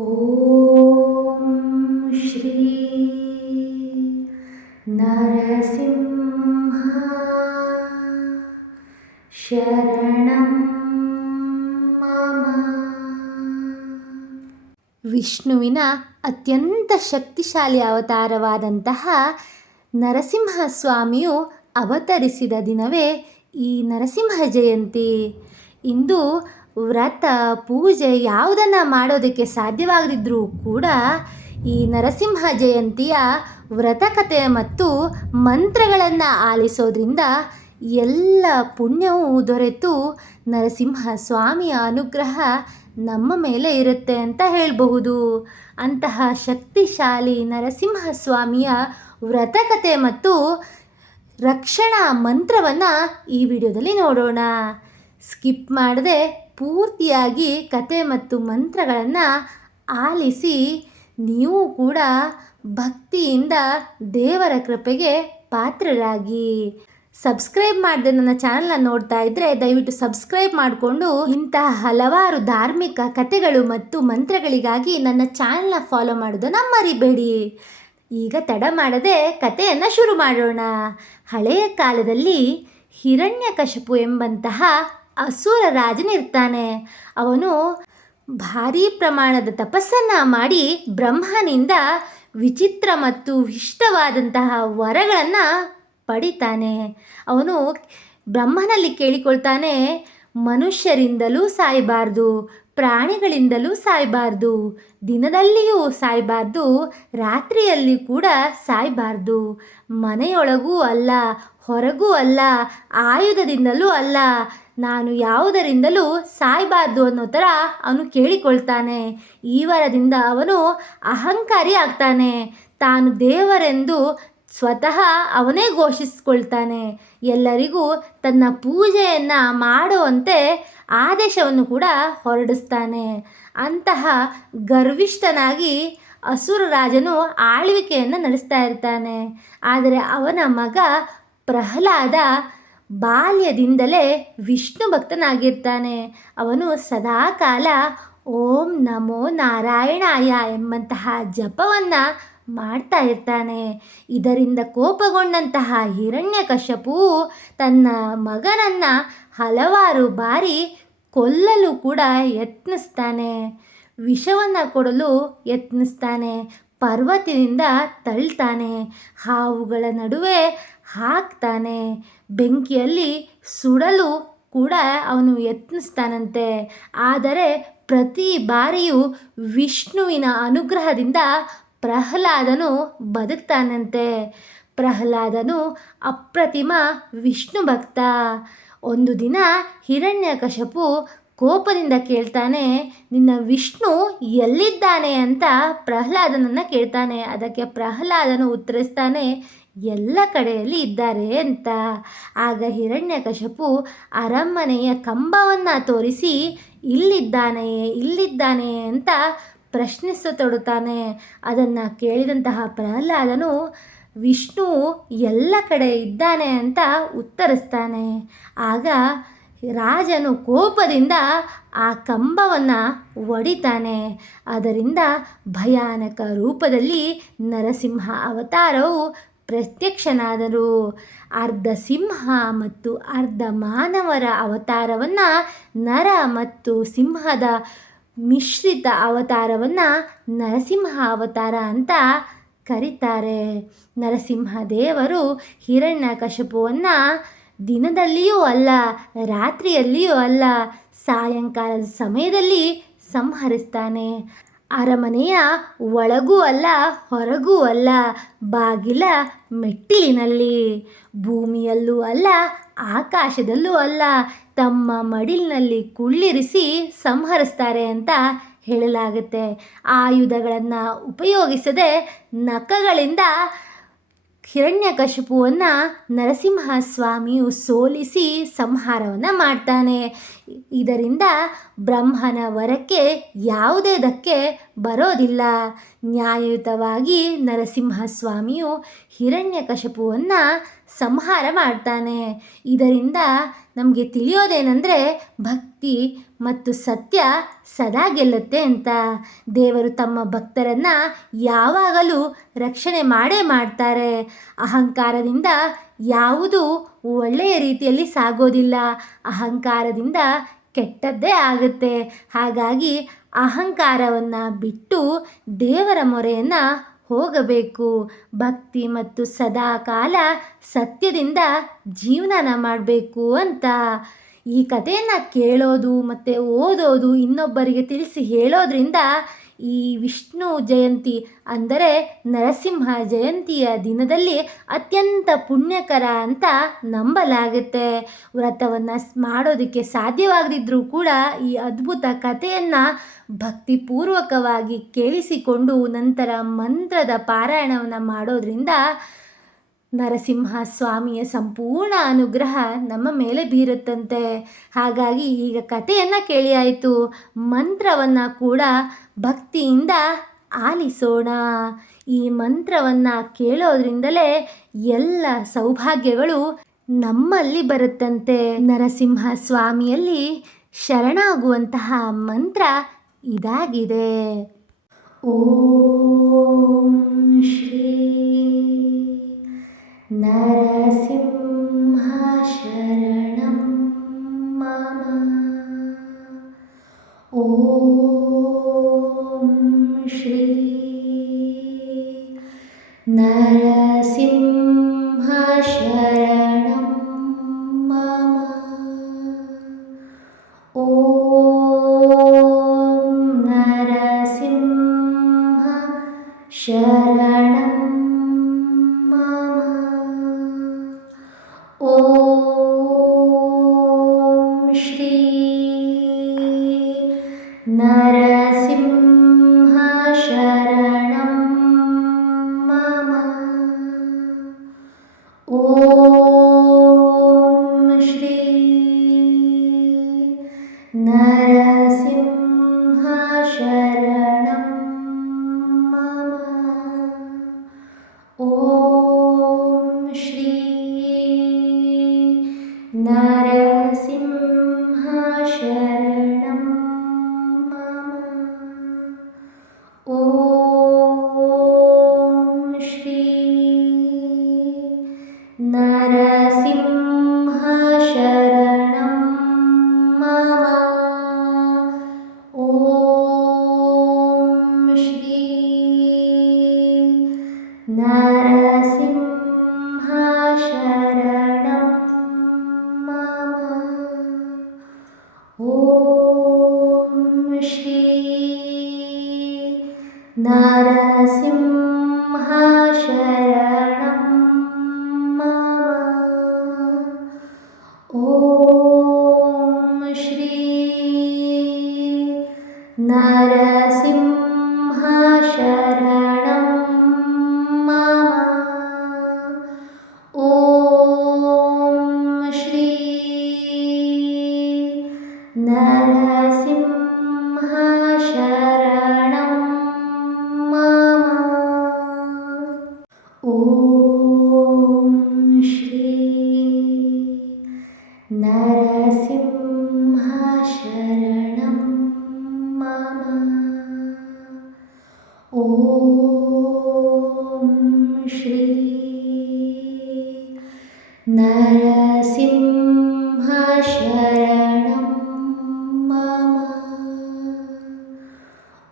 ಓಂ ಶ್ರೀ ನರಸಿಂಹ ಶರಣಂ ಮಮ. ವಿಷ್ಣುವಿನ ಅತ್ಯಂತ ಶಕ್ತಿಶಾಲಿ ಅವತಾರವಾದಂತಹ ನರಸಿಂಹಸ್ವಾಮಿಯು ಅವತರಿಸಿದ ದಿನವೇ ಈ ನರಸಿಂಹ ಜಯಂತಿ. ಇಂದು ವ್ರತ ಪೂಜೆ ಯಾವುದನ್ನು ಮಾಡೋದಕ್ಕೆ ಸಾಧ್ಯವಾಗದಿದ್ದರೂ ಕೂಡ ಈ ನರಸಿಂಹ ಜಯಂತಿಯ ವ್ರತಕಥೆ ಮತ್ತು ಮಂತ್ರಗಳನ್ನು ಆಲಿಸೋದ್ರಿಂದ ಎಲ್ಲ ಪುಣ್ಯವೂ ದೊರೆತು ನರಸಿಂಹ ಸ್ವಾಮಿಯ ಅನುಗ್ರಹ ನಮ್ಮ ಮೇಲೆ ಇರುತ್ತೆ ಅಂತ ಹೇಳಬಹುದು. ಅಂತಹ ಶಕ್ತಿಶಾಲಿ ನರಸಿಂಹ ಸ್ವಾಮಿಯ ವ್ರತಕಥೆ ಮತ್ತು ರಕ್ಷಣಾ ಮಂತ್ರವನ್ನು ಈ ವಿಡಿಯೋದಲ್ಲಿ ನೋಡೋಣ. ಸ್ಕಿಪ್ ಮಾಡದೆ ಪೂರ್ತಿಯಾಗಿ ಕತೆ ಮತ್ತು ಮಂತ್ರಗಳನ್ನು ಆಲಿಸಿ ನೀವು ಕೂಡ ಭಕ್ತಿಯಿಂದ ದೇವರ ಕೃಪೆಗೆ ಪಾತ್ರರಾಗಿ. ಸಬ್ಸ್ಕ್ರೈಬ್ ಮಾಡದೆ ನನ್ನ ಚಾನಲ್ನ ನೋಡ್ತಾ ಇದ್ದರೆ ದಯವಿಟ್ಟು ಸಬ್ಸ್ಕ್ರೈಬ್ ಮಾಡಿಕೊಂಡು ಇಂತಹ ಹಲವಾರು ಧಾರ್ಮಿಕ ಕಥೆಗಳು ಮತ್ತು ಮಂತ್ರಗಳಿಗಾಗಿ ನನ್ನ ಚಾನಲ್ನ ಫಾಲೋ ಮಾಡೋದನ್ನು ಮರಿಬೇಡಿ. ಈಗ ತಡ ಮಾಡದೆ ಕಥೆಯನ್ನು ಶುರು ಮಾಡೋಣ. ಹಳೆಯ ಕಾಲದಲ್ಲಿ ಹಿರಣ್ಯಕಶಿಪು ಎಂಬಂತಹ ಅಸುರ ರಾಜನಿರ್ತಾನೆ. ಅವನು ಭಾರೀ ಪ್ರಮಾಣದ ತಪಸ್ಸನ್ನು ಮಾಡಿ ಬ್ರಹ್ಮನಿಂದ ವಿಚಿತ್ರ ಮತ್ತು ಇಷ್ಟವಾದಂತಹ ವರಗಳನ್ನು ಪಡಿತಾನೆ. ಅವನು ಬ್ರಹ್ಮನಲ್ಲಿ ಕೇಳಿಕೊಳ್ತಾನೆ, ಮನುಷ್ಯರಿಂದಲೂ ಸಾಯಬಾರ್ದು, ಪ್ರಾಣಿಗಳಿಂದಲೂ ಸಾಯಬಾರ್ದು, ದಿನದಲ್ಲಿಯೂ ಸಾಯಬಾರ್ದು, ರಾತ್ರಿಯಲ್ಲಿ ಕೂಡ ಸಾಯಬಾರ್ದು, ಮನೆಯೊಳಗೂ ಅಲ್ಲ ಹೊರಗೂ ಅಲ್ಲ, ಆಯುಧದಿಂದಲೂ ಅಲ್ಲ, ನಾನು ಯಾವುದರಿಂದಲೂ ಸಾಯಬಾರ್ದು ಅನ್ನೋ ಥರ ಅವನು ಕೇಳಿಕೊಳ್ತಾನೆ. ಈ ವರದಿಂದ ಅವನು ಅಹಂಕಾರಿ ಆಗ್ತಾನೆ. ತಾನು ದೇವರೆಂದು ಸ್ವತಃ ಅವನೇ ಘೋಷಿಸಿಕೊಳ್ತಾನೆ. ಎಲ್ಲರಿಗೂ ತನ್ನ ಪೂಜೆಯನ್ನು ಮಾಡುವಂತೆ ಆದೇಶವನ್ನು ಕೂಡ ಹೊರಡಿಸ್ತಾನೆ. ಅಂತಹ ಗರ್ವಿಷ್ಠನಾಗಿ ಅಸುರ ರಾಜನು ಆಳ್ವಿಕೆಯನ್ನು ನಡೆಸ್ತಾ ಇರ್ತಾನೆ. ಆದರೆ ಅವನ ಮಗ ಪ್ರಹ್ಲಾದ ಬಾಲ್ಯದಿಂದಲೇ ವಿಷ್ಣು ಭಕ್ತನಾಗಿರ್ತಾನೆ. ಅವನು ಸದಾಕಾಲ ಓಂ ನಮೋ ನಾರಾಯಣಾಯ ಎಂಬಂತಹ ಜಪವನ್ನು ಮಾಡ್ತಾ ಇರ್ತಾನೆ. ಇದರಿಂದ ಕೋಪಗೊಂಡಂತಹ ಹಿರಣ್ಯಕಶಿಪು ತನ್ನ ಮಗನನ್ನು ಹಲವಾರು ಬಾರಿ ಕೊಲ್ಲಲು ಕೂಡ ಯತ್ನಿಸ್ತಾನೆ. ವಿಷವನ್ನು ಕೊಡಲು ಯತ್ನಿಸ್ತಾನೆ. ಪರ್ವತದಿಂದ ತಳ್ತಾನೆ. ಹಾವುಗಳ ನಡುವೆ ಹಾಕ್ತಾನೆ. ಬೆಂಕಿಯಲ್ಲಿ ಸುಡಲು ಕೂಡ ಅವನು ಯತ್ನಿಸ್ತಾನಂತೆ. ಆದರೆ ಪ್ರತಿ ಬಾರಿಯೂ ವಿಷ್ಣುವಿನ ಅನುಗ್ರಹದಿಂದ ಪ್ರಹ್ಲಾದನು ಬದುಕ್ತಾನಂತೆ. ಪ್ರಹ್ಲಾದನು ಅಪ್ರತಿಮ ವಿಷ್ಣು ಭಕ್ತ. ಒಂದು ದಿನ ಹಿರಣ್ಯಕಶಿಪು ಕೋಪದಿಂದ ಕೇಳ್ತಾನೆ, ನಿನ್ನ ವಿಷ್ಣು ಎಲ್ಲಿದ್ದಾನೆ ಅಂತ ಪ್ರಹ್ಲಾದನನ್ನು ಕೇಳ್ತಾನೆ. ಅದಕ್ಕೆ ಪ್ರಹ್ಲಾದನು ಉತ್ತರಿಸ್ತಾನೆ, ಎಲ್ಲ ಕಡೆಯಲ್ಲಿ ಇದ್ದಾರೆ ಅಂತ. ಆಗ ಹಿರಣ್ಯಕಶಿಪು ಅರಮನೆಯ ಕಂಬವನ್ನು ತೋರಿಸಿ ಇಲ್ಲಿದ್ದಾನೆ ಅಂತ ಪ್ರಶ್ನಿಸತೊಡುತ್ತಾನೆ. ಅದನ್ನು ಕೇಳಿದಂತಹ ಪ್ರಹ್ಲಾದನು ವಿಷ್ಣು ಎಲ್ಲ ಕಡೆ ಇದ್ದಾನೆ ಅಂತ ಉತ್ತರಿಸ್ತಾನೆ. ಆಗ ರಾಜನು ಕೋಪದಿಂದ ಆ ಕಂಬವನ್ನು ಒಡಿತಾನೆ. ಅದರಿಂದ ಭಯಾನಕ ರೂಪದಲ್ಲಿ ನರಸಿಂಹ ಅವತಾರವು ಪ್ರತ್ಯಕ್ಷನಾದರು. ಅರ್ಧ ಸಿಂಹ ಮತ್ತು ಅರ್ಧ ಮಾನವರ ಅವತಾರವನ್ನು, ನರ ಮತ್ತು ಸಿಂಹದ ಮಿಶ್ರಿತ ಅವತಾರವನ್ನು ನರಸಿಂಹ ಅವತಾರ ಅಂತ ಕರೀತಾರೆ. ನರಸಿಂಹ ದೇವರು ಹಿರಣ್ಯಕಶಿಪುವನ್ನು ದಿನದಲ್ಲಿಯೂ ಅಲ್ಲ, ರಾತ್ರಿಯಲ್ಲಿಯೂ ಅಲ್ಲ, ಸಾಯಂಕಾಲದ ಸಮಯದಲ್ಲಿ ಸಂಹರಿಸ್ತಾನೆ. ಅರಮನೆಯ ಒಳಗೂ ಅಲ್ಲ ಹೊರಗೂ ಅಲ್ಲ, ಬಾಗಿಲ ಮೆಟ್ಟಿಲಿನಲ್ಲಿ, ಭೂಮಿಯಲ್ಲೂ ಅಲ್ಲ ಆಕಾಶದಲ್ಲೂ ಅಲ್ಲ, ತಮ್ಮ ಮಡಿಲಿನಲ್ಲಿ ಕುಳ್ಳಿರಿಸಿ ಸಂಹರಿಸ್ತಾರೆ ಅಂತ ಹೇಳಲಾಗುತ್ತೆ. ಆಯುಧಗಳನ್ನು ಉಪಯೋಗಿಸದೆ ನಖಗಳಿಂದ ಹಿರಣ್ಯಕಶಿಪುವನ್ನು ನರಸಿಂಹಸ್ವಾಮಿಯು ಸೋಲಿಸಿ ಸಂಹಾರವನ್ನು ಮಾಡ್ತಾನೆ. ಇದರಿಂದ ಬ್ರಹ್ಮನ ವರಕ್ಕೆ ಯಾವುದೇ ಧಕ್ಕೆ ಬರೋದಿಲ್ಲ. ನ್ಯಾಯಯುತವಾಗಿ ನರಸಿಂಹಸ್ವಾಮಿಯು ಹಿರಣ್ಯಕಶಿಪುವನ್ನು ಸಂಹಾರ ಮಾಡ್ತಾನೆ. ಇದರಿಂದ ನಮಗೆ ತಿಳಿಯೋದೇನೆಂದರೆ ಭಕ್ತಿ ಮತ್ತು ಸತ್ಯ ಸದಾ ಗೆಲ್ಲುತ್ತೆ ಅಂತ. ದೇವರು ತಮ್ಮ ಭಕ್ತರನ್ನು ಯಾವಾಗಲೂ ರಕ್ಷಣೆ ಮಾಡೇ ಮಾಡ್ತಾರೆ. ಅಹಂಕಾರದಿಂದ ಯಾವುದೂ ಒಳ್ಳೆಯ ರೀತಿಯಲ್ಲಿ ಸಾಗೋದಿಲ್ಲ. ಅಹಂಕಾರದಿಂದ ಕೆಟ್ಟದ್ದೇ ಆಗುತ್ತೆ. ಹಾಗಾಗಿ ಅಹಂಕಾರವನ್ನು ಬಿಟ್ಟು ದೇವರ ಮೊರೆಯನ್ನು ಹೋಗಬೇಕು. ಭಕ್ತಿ ಮತ್ತು ಸದಾಕಾಲ ಸತ್ಯದಿಂದ ಜೀವನ ಮಾಡಬೇಕು ಅಂತ. ಈ ಕಥೆಯನ್ನು ಕೇಳೋದು ಮತ್ತು ಓದೋದು, ಇನ್ನೊಬ್ಬರಿಗೆ ತಿಳಿಸಿ ಹೇಳೋದ್ರಿಂದ ಈ ವಿಷ್ಣು ಜಯಂತಿ ಅಂದರೆ ನರಸಿಂಹ ಜಯಂತಿಯ ದಿನದಲ್ಲಿ ಅತ್ಯಂತ ಪುಣ್ಯಕರ ಅಂತ ನಂಬಲಾಗುತ್ತೆ. ವ್ರತವನ್ನು ಮಾಡೋದಕ್ಕೆ ಸಾಧ್ಯವಾಗದಿದ್ದರೂ ಕೂಡ ಈ ಅದ್ಭುತ ಕಥೆಯನ್ನು ಭಕ್ತಿಪೂರ್ವಕವಾಗಿ ಕೇಳಿಸಿಕೊಂಡು ನಂತರ ಮಂತ್ರದ ಪಾರಾಯಣವನ್ನು ಮಾಡೋದ್ರಿಂದ ನರಸಿಂಹ ಸ್ವಾಮಿಯ ಸಂಪೂರ್ಣ ಅನುಗ್ರಹ ನಮ್ಮ ಮೇಲೆ ಬೀರುತ್ತಂತೆ. ಹಾಗಾಗಿ ಈಗ ಕಥೆಯನ್ನು ಕೇಳಿ ಆಯಿತು, ಮಂತ್ರವನ್ನು ಕೂಡ ಭಕ್ತಿಯಿಂದ ಆಲಿಸೋಣ. ಈ ಮಂತ್ರವನ್ನು ಕೇಳೋದ್ರಿಂದಲೇ ಎಲ್ಲ ಸೌಭಾಗ್ಯಗಳು ನಮ್ಮಲ್ಲಿ ಬರುತ್ತಂತೆ. ನರಸಿಂಹ ಸ್ವಾಮಿಯಲ್ಲಿ ಶರಣಾಗುವಂತಹ ಮಂತ್ರ ಇದಾಗಿದೆ. ಓಂ ಶ್ರೀ ನರಸಿಂಹ ಶರಣಂ ಮಮ. ಓಂ ಶ್ರೀ ನರಸಿಂಹ ಶರಣಂ ಮಮ. ಓಂ ನರಸಿಂಹ ಶರಣಂ ಮಮ. ಓಂ ಶ್ರೀ ನರಸಿಂಹ ಶರಣಂ ಮಮ. ಓಂ ಶ್ರೀ ನರಸಿಂಹ ಶರಣಂ ಮಮ. ಓಂ ಶ್ರೀ ನರಸಿಂಹ ಶರಣಂ ಮಮ. ಓಂ ಶ್ರೀ ನರಸಿಂಹ ಶರಣಂ ಮಮ. ಓಂ ಶ್ರೀ ನರಸಿಂಹ ಶರಣಂ ಮಮ. ಓಂ ಶ್ರೀ ನರಸಿಂಹ ಶರಣಂ ಮಮ. ಓಂ ಶ್ರೀ ನರಸಿಂಹ ಶರಣಂ ಮಮ. ಓಂ ಶ್ರೀ ನರಸಿಂಹ ಶರಣಂ ಮಮ. ಓಂ ಶ್ರೀ ನರಸಿಂಹ ಶರಣಂ ಮಮ. ಓಂ ಶ್ರೀ ನರಸಿಂಹ ಶರಣಂ ಮಮ.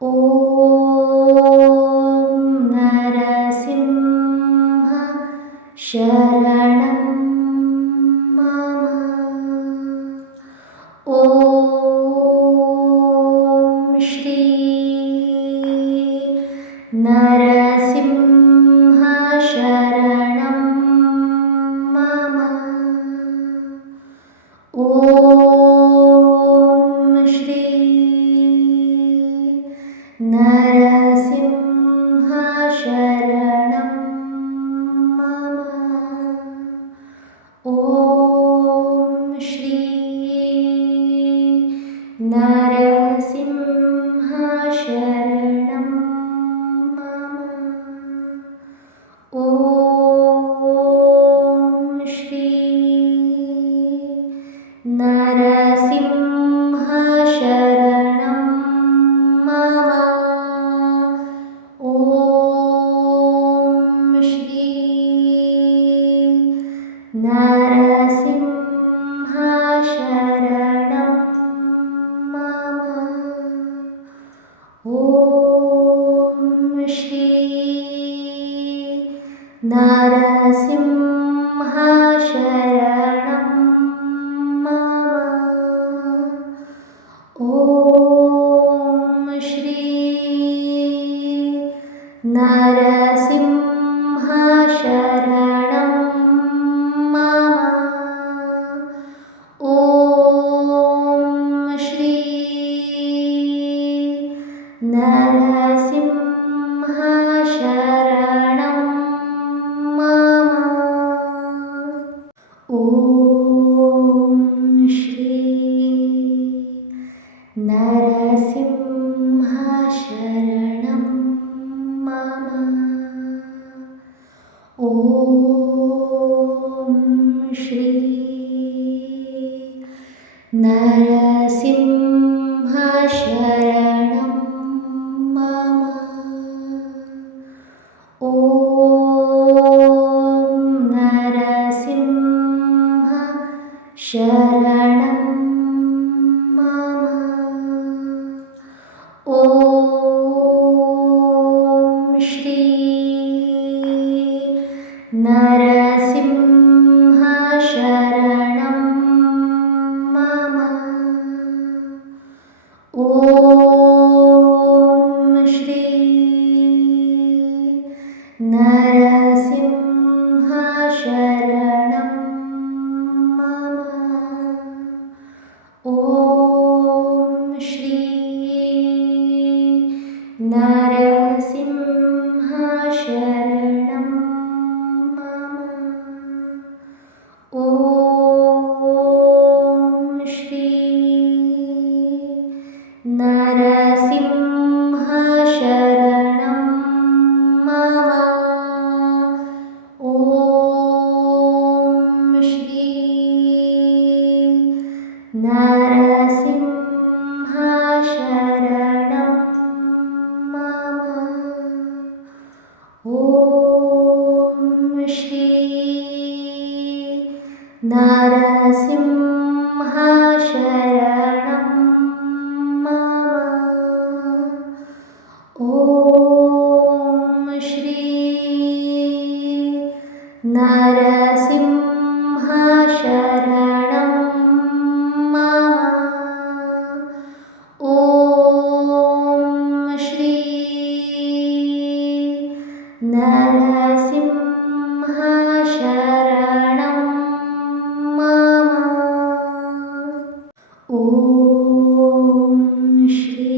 ಓಂ ನರಸಿಂಹ ಶರಣಂ ಮಮ. ಓಂ ಶ್ರೀ ನರಸಿಂಹ ಶರಣಂ ಮಮ. ಓಂ ಶ್ರೀ ನರಸಿಂಹ ಶರಣಂ ಮಮ. ಓಂ ಶ್ರೀ ನರಸಿಂಹ ಶರಣಂ ಮಮ. ಓಂ ॐ श्री नरसिंह शरणं मम। ॐ श्री नरसिंह शरणं मम। ॐ श्री नरसिंह शरणं मम। ॐ श्री नरसिंह शरणं मम। ॐ श्री नरसिंह शरणं मम। ॐ नरसिंह शरणं मम। ॐ श्री नरसिंह शरणं मम। ॐ श्री नरसिंह शरणं मम। ॐ श्री नरसिंह शरणं मम। ॐ श्री नरसिंह शरणं मम। ॐ श्री नरसिंह शरणं मम। ॐ श्री नरसिंह शरणं मम। ॐ श्री नरसिंह शरणं मम। ॐ श्री नरसिंह शरणं मम। ॐ श्री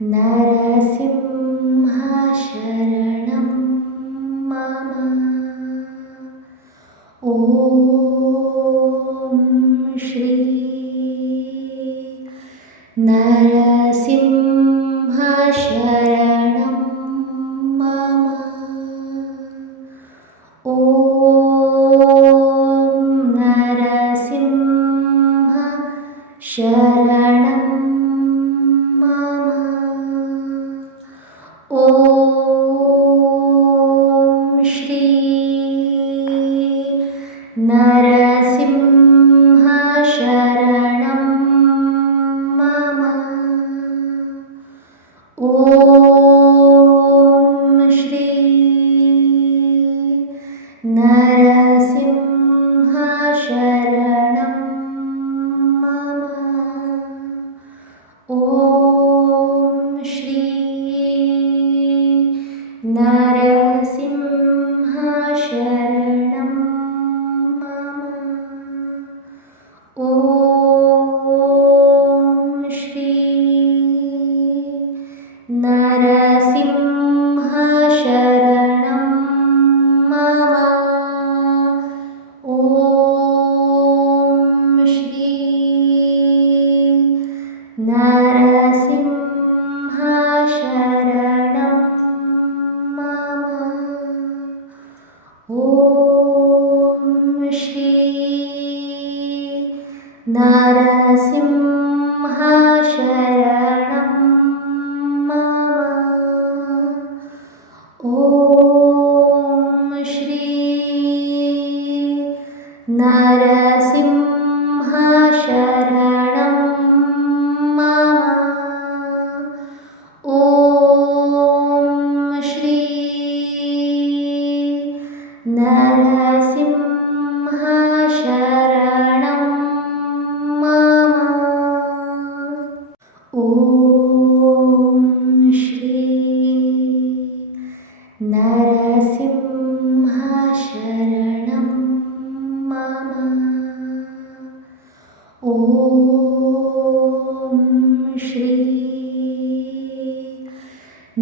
नरसिंह शरणं मम। ॐ श्री नरसिंह शरणं मम। ॐ नरसिंह शरणं मम। ॐ श्री नरसिंह शरणं मम। ॐ श्री नरसिंह शरणं मम। ॐ श्री नरसिंह शरणं मम। ॐ श्री नरसिंह शरणं मम। ॐ श्री नरसिंह शरणं मम। ॐ श्री नरसिंह शरणं मम।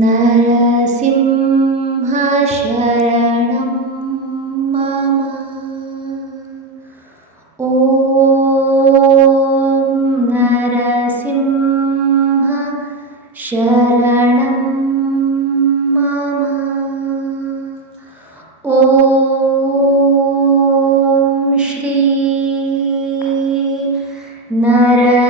नरसिंह शरणं मम। ॐ नरसिंह शरणं मम। ॐ श्री नर